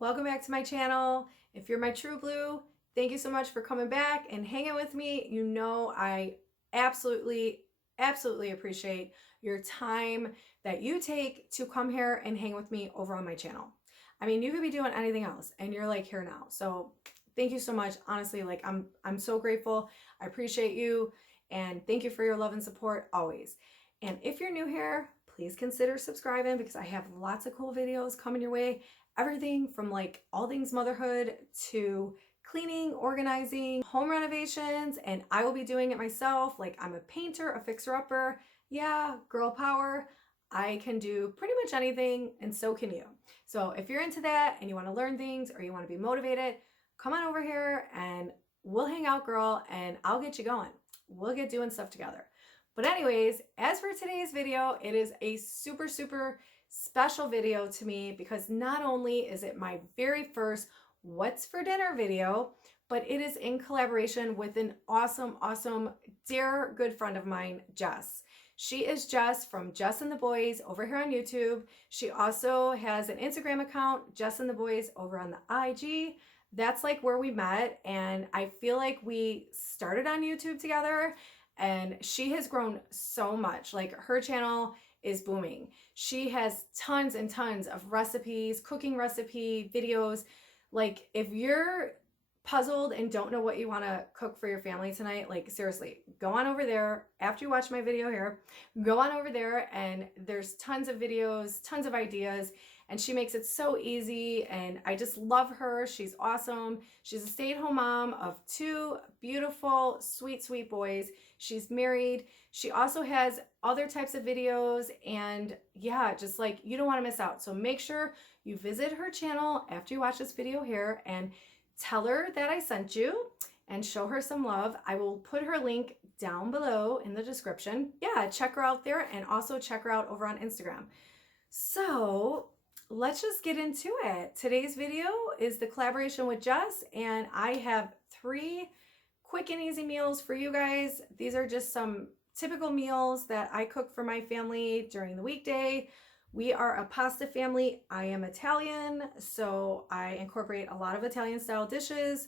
welcome back to my channel. If you're my true blue, thank you so much for coming back and hanging with me. You know I absolutely appreciate your time that you take to come here and hang with me over on my channel. I mean, you could be doing anything else and you're like here now. So thank you so much. Honestly, like I'm so grateful. I appreciate you and thank you for your love and support always. And if you're new here, please consider subscribing because I have lots of cool videos coming your way. Everything from like all things motherhood to cleaning, organizing, home renovations, and I will be doing it myself. Like I'm a painter, a fixer-upper. Yeah, girl power. I can do pretty much anything and so can you. So if you're into that and you want to learn things or you want to be motivated, come on over here and we'll hang out, girl, and I'll get you going. We'll get doing stuff together. But anyways, as for today's video, it is a super special video to me because not only is it my very first what's for dinner video, but it is in collaboration with an awesome dear good friend of mine, Jess. She is Jess from Jess and the Boys over here on YouTube. She also has an Instagram account, Jess and the Boys, over on the IG. That's like where we met, and I feel like we started on YouTube together, and she has grown so much. Like her channel is booming. She has tons and tons of recipes, cooking recipe videos. Like if you're puzzled and don't know what you want to cook for your family tonight, like seriously, go on over there after you watch my video here. Go on over there and there's tons of videos, tons of ideas, and she makes it so easy and I just love her. She's awesome. She's a stay-at-home mom of two beautiful, sweet boys. She's married. She also has other types of videos and yeah, just like you don't want to miss out. So make sure you visit her channel after you watch this video here and tell her that I sent you and show her some love. I will put her link down below in the description. Yeah, check her out there and also check her out over on Instagram. So let's just get into it. Today's video is the collaboration with Jess, and I have 3 quick and easy meals for you guys. These are just some typical meals that I cook for my family during the weekday. We are a pasta family. I am Italian, so I incorporate a lot of Italian style dishes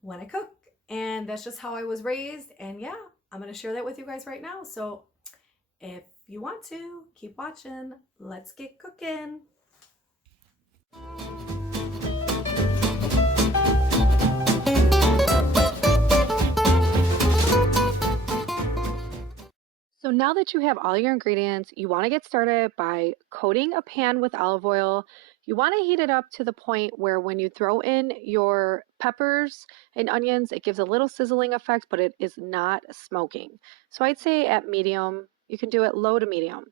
when I cook, and that's just how I was raised. And yeah, I'm gonna share that with you guys right now. So if you want to, keep watching. Let's get cooking. So now that you have all your ingredients, you want to get started by coating a pan with olive oil. You want to heat it up to the point where when you throw in your peppers and onions, it gives a little sizzling effect, but it is not smoking. So I'd say at medium. You can do it low to medium.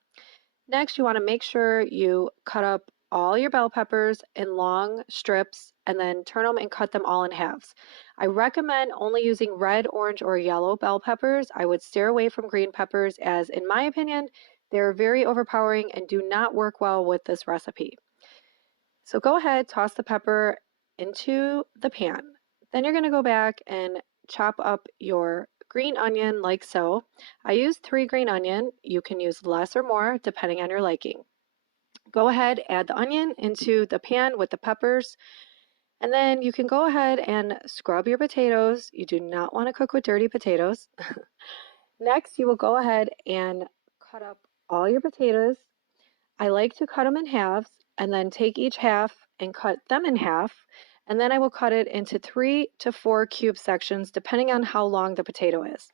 Next, you want to make sure you cut up all your bell peppers in long strips and then turn them and cut them all in halves. I recommend only using red, orange, or yellow bell peppers. I would steer away from green peppers as, in my opinion, they're very overpowering and do not work well with this recipe. So go ahead, toss the pepper into the pan. Then you're going to go back and chop up your green onion like so. I use 3 green onion. You can use less or more depending on your liking. Go ahead, add the onion into the pan with the peppers, and then you can go ahead and scrub your potatoes. You do not want to cook with dirty potatoes. Next, you will go ahead and cut up all your potatoes. I like to cut them in halves and then take each half and cut them in half. And then I will cut it into 3 to 4 cube sections depending on how long the potato is.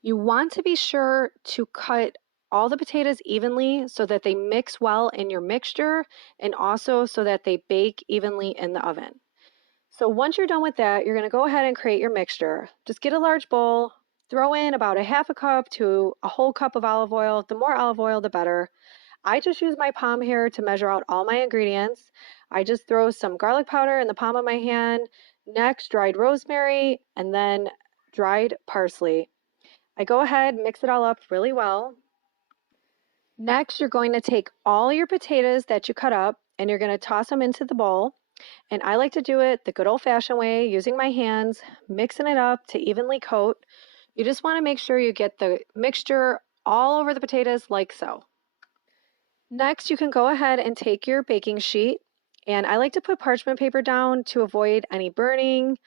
You want to be sure to cut all the potatoes evenly so that they mix well in your mixture and also so that they bake evenly in the oven. So once you're done with that, you're going to go ahead and create your mixture. Just get a large bowl, throw in about a half a cup to a whole cup of olive oil. The more olive oil, the better. I just use my palm here to measure out all my ingredients. I just throw some garlic powder in the palm of my hand, next dried rosemary, and then dried parsley. I go ahead, mix it all up really well. Next, you're going to take all your potatoes that you cut up and you're going to toss them into the bowl. And I like to do it the good old-fashioned way, using my hands, mixing it up to evenly coat. You just want to make sure you get the mixture all over the potatoes like so. Next, you can go ahead and take your baking sheet And I like to put parchment paper down to avoid any burning.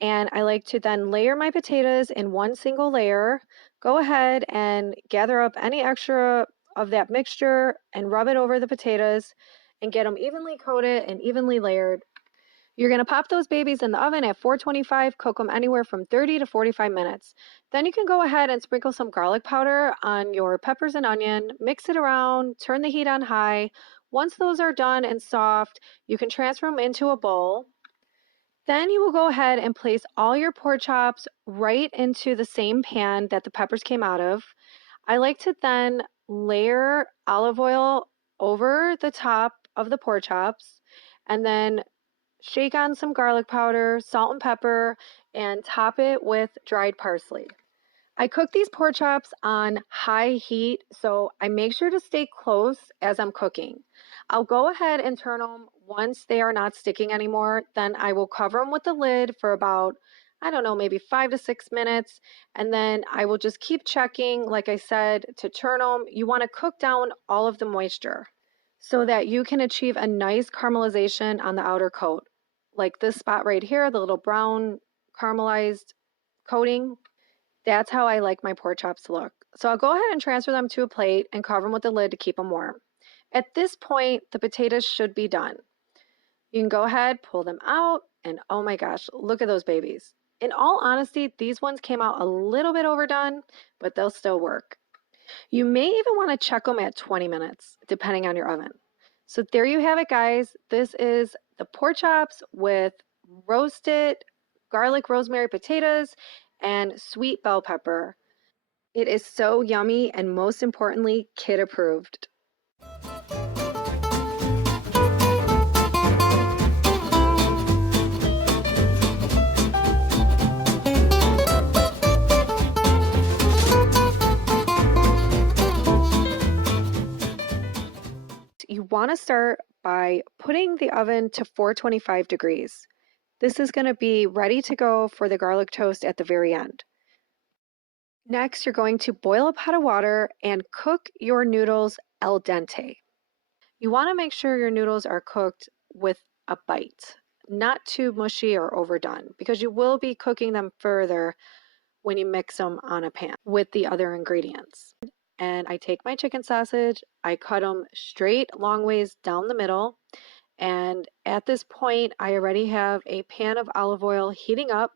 And I like to then layer my potatoes in one single layer. Go ahead and gather up any extra of that mixture and rub it over the potatoes and get them evenly coated and evenly layered. You're going to pop those babies in the oven at 425, cook them anywhere from 30 to 45 minutes. Then you can go ahead and sprinkle some garlic powder on your peppers and onion, mix it around, turn the heat on high. Once those are done and soft, you can transfer them into a bowl. Then you will go ahead and place all your pork chops right into the same pan that the peppers came out of. I like to then layer olive oil over the top of the pork chops and then shake on some garlic powder, salt and pepper, and top it with dried parsley. I cook these pork chops on high heat, so I make sure to stay close as I'm cooking. I'll go ahead and turn them once they are not sticking anymore. Then I will cover them with the lid for about, I don't know, maybe 5 to 6 minutes. And then I will just keep checking, like I said, to turn them. You want to cook down all of the moisture so that you can achieve a nice caramelization on the outer coat. Like this spot right here, the little brown caramelized coating. That's how I like my pork chops to look. So I'll go ahead and transfer them to a plate and cover them with the lid to keep them warm. At this point, the potatoes should be done. You can go ahead, pull them out, and oh my gosh, look at those babies. In all honesty, these ones came out a little bit overdone, but they'll still work. You may even want to check them at 20 minutes, depending on your oven. So there you have it, guys. This is the pork chops with roasted garlic rosemary potatoes and sweet bell pepper. It is so yummy and most importantly, kid approved. You want to start by putting the oven to 425 degrees. This is going to be ready to go for the garlic toast at the very end. Next, you're going to boil a pot of water and cook your noodles al dente. You want to make sure your noodles are cooked with a bite, not too mushy or overdone, because you will be cooking them further when you mix them on a pan with the other ingredients. And I take my chicken sausage, I cut them straight long ways down the middle. And at this point, I already have a pan of olive oil heating up,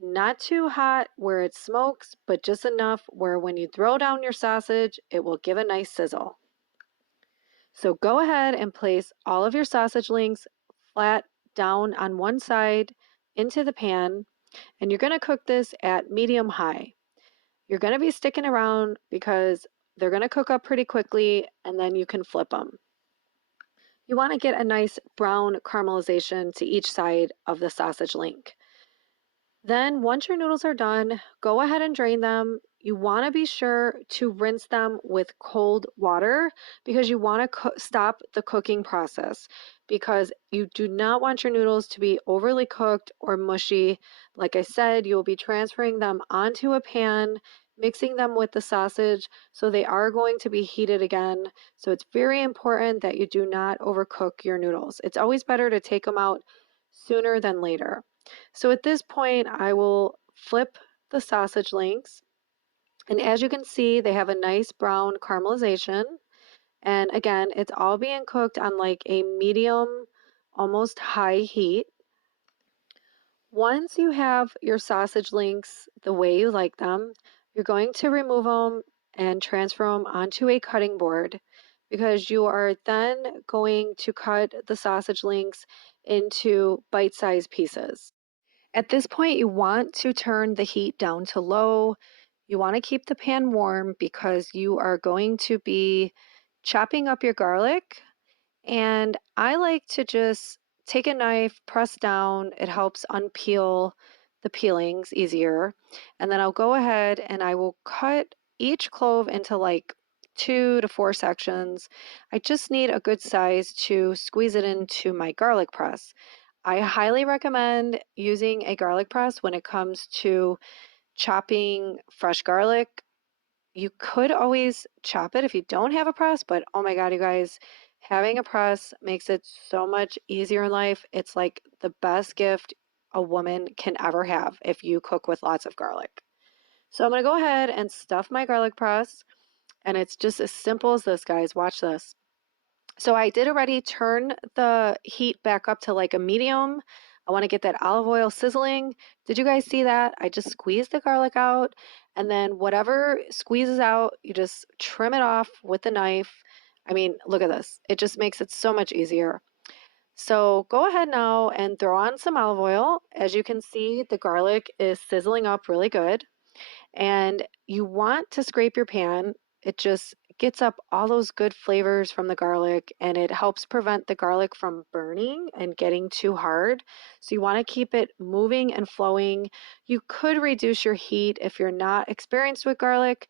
not too hot where it smokes, but just enough where when you throw down your sausage, it will give a nice sizzle. So go ahead and place all of your sausage links flat down on one side into the pan, and you're going to cook this at medium high. You're going to be sticking around because they're going to cook up pretty quickly, and then you can flip them. You want to get a nice brown caramelization to each side of the sausage link. Then once your noodles are done, go ahead and drain them. You want to be sure to rinse them with cold water because you want to stop the cooking process, because you do not want your noodles to be overly cooked or mushy. Like I said, you'll be transferring them onto a pan, mixing them with the sausage, so they are going to be heated again. So it's very important that you do not overcook your noodles. It's always better to take them out sooner than later. So at this point, I will flip the sausage links. And as you can see, they have a nice brown caramelization. And again, it's all being cooked on like a medium, almost high heat. Once you have your sausage links the way you like them, you're going to remove them and transfer them onto a cutting board, because you are then going to cut the sausage links into bite-sized pieces. At this point, you want to turn the heat down to low. You want to keep the pan warm because you are going to be chopping up your garlic. And I like to just take a knife, press down. It helps unpeel the peelings easier. And then I'll go ahead and I will cut each clove into like 2 to 4 sections. I just need a good size to squeeze it into my garlic press. I highly recommend using a garlic press when it comes to chopping fresh garlic. You could always chop it if you don't have a press, but oh my God, you guys, Having a press makes it so much easier in life. It's like the best gift a woman can ever have if you cook with lots of garlic. So I'm going to go ahead and stuff my garlic press. And it's just as simple as this, guys. Watch this. So I did already turn the heat back up to like a medium. I want to get that olive oil sizzling. Did you guys see that? I just squeezed the garlic out, and then whatever squeezes out, you just trim it off with the knife. I mean, look at this. It just makes it so much easier. So go ahead now and throw on some olive oil. As you can see, the garlic is sizzling up really good. And you want to scrape your pan. It just gets up all those good flavors from the garlic, and it helps prevent the garlic from burning and getting too hard. So you want to keep it moving and flowing. You could reduce your heat if you're not experienced with garlic.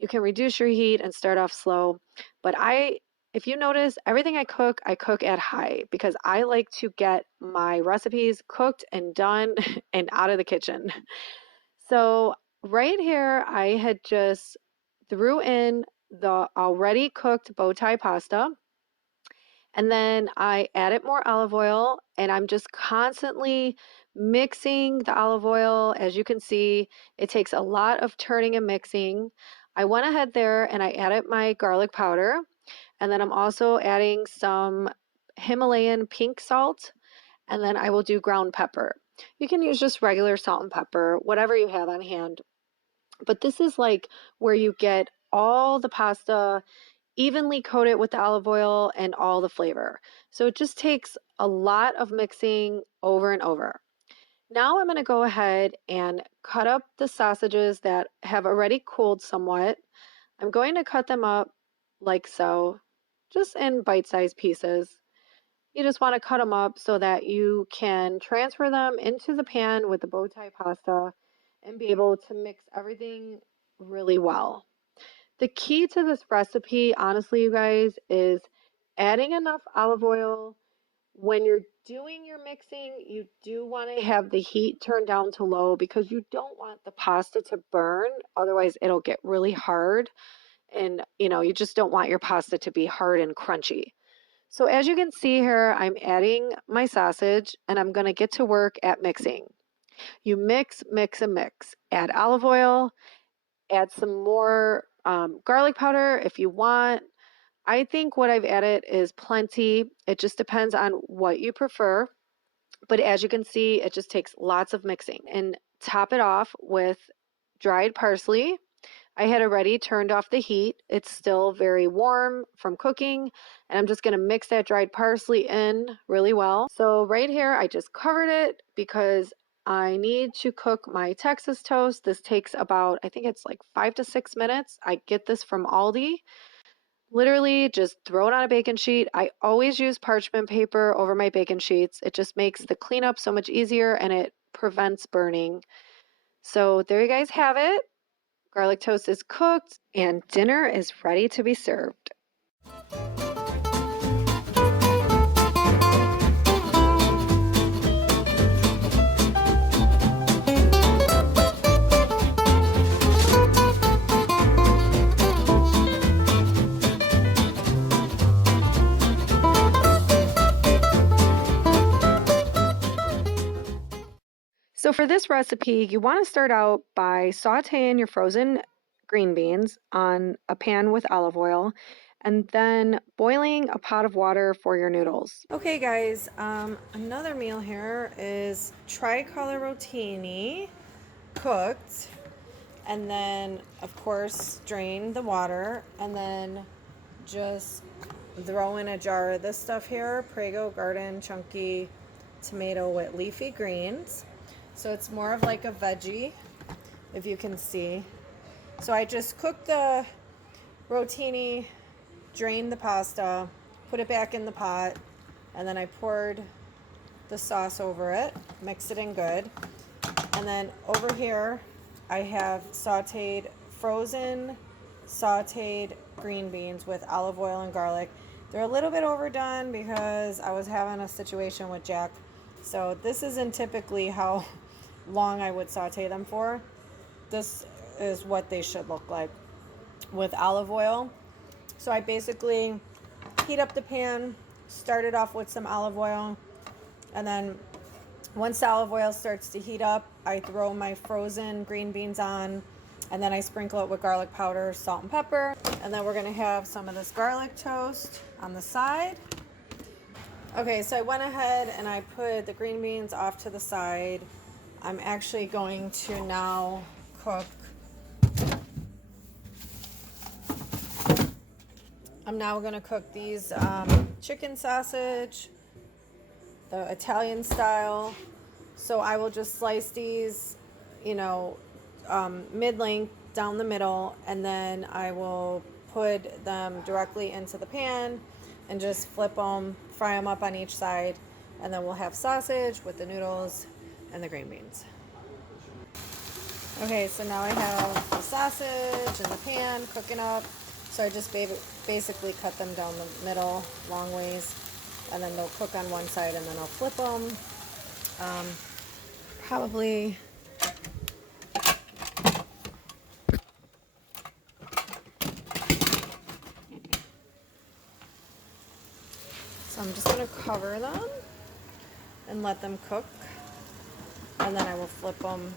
You can reduce your heat and start off slow. But if you notice, everything I cook at high because I like to get my recipes cooked and done and out of the kitchen. So right here, I had just threw in the already cooked bow tie pasta. And then I added more olive oil, and I'm just constantly mixing the olive oil. As you can see, it takes a lot of turning and mixing. I went ahead there and I added my garlic powder, and then I'm also adding some Himalayan pink salt, and then I will do ground pepper. You can use just regular salt and pepper, whatever you have on hand. But this is like where you get all the pasta evenly coat it with the olive oil and all the flavor. So it just takes a lot of mixing over and over. Now I'm going to go ahead and cut up the sausages that have already cooled somewhat. I'm going to cut them up like so, just in bite-sized pieces. You just want to cut them up so that you can transfer them into the pan with the bow tie pasta and be able to mix everything really well. The key to this recipe, honestly, you guys, is adding enough olive oil. When you're doing your mixing, you do want to have the heat turned down to low because you don't want the pasta to burn. Otherwise, it'll get really hard. And, you just don't want your pasta to be hard and crunchy. So as you can see here, I'm adding my sausage and I'm going to get to work at mixing. You mix, mix, and mix. Add olive oil, add some more garlic powder if you want. I think what I've added is plenty. It just depends on what you prefer. But as you can see, it just takes lots of mixing. And top it off with dried parsley. I had already turned off the heat. It's still very warm from cooking. And I'm just going to mix that dried parsley in really well. So right here, I just covered it because I need to cook my Texas toast. This takes about, I think it's like 5 to 6 minutes. I get this from Aldi. Literally just throw it on a baking sheet. I always use parchment paper over my baking sheets. It just makes the cleanup so much easier and it prevents burning. So there you guys have it. Garlic toast is cooked and dinner is ready to be served. So for this recipe, you want to start out by sauteing your frozen green beans on a pan with olive oil and then boiling a pot of water for your noodles. Okay guys, another meal here is tricolor rotini cooked, and then of course drain the water and then just throw in a jar of this stuff here, Prego Garden chunky tomato with leafy greens. So it's more of like a veggie, if you can see. So I just cooked the rotini, drained the pasta, put it back in the pot, and then I poured the sauce over it, mixed it in good. And then over here, I have frozen sauteed green beans with olive oil and garlic. They're a little bit overdone because I was having a situation with Jack. So this isn't typically how long I would saute them for. This is what they should look like with olive oil. So I basically heat up the pan, start it off with some olive oil, and then once the olive oil starts to heat up, I throw my frozen green beans on, and then I sprinkle it with garlic powder, salt, and pepper. And then we're gonna have some of this garlic toast on the side. Okay, so I went ahead and I put the green beans off to the side. I'm actually going to now cook. I'm now gonna cook these chicken sausage, the Italian style. So I will just slice these, you know, mid-length down the middle, and then I will put them directly into the pan and just flip them, fry them up on each side, and then we'll have sausage with the noodles and the green beans. Okay, so now I have the sausage in the pan cooking up. So I just basically cut them down the middle, long ways, and then they'll cook on one side, and then I'll flip them. Probably so I'm just going to cover them and let them cook, and then I will flip them.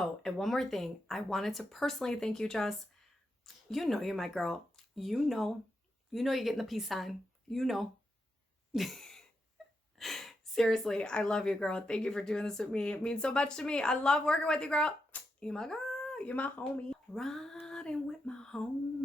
Oh, and one more thing. I wanted to personally thank you, Jess. You know you're my girl. You know you're getting the peace sign. You know. Seriously, I love you, girl. Thank you for doing this with me. It means so much to me. I love working with you, girl. You my girl. You're my homie. Riding with my homie.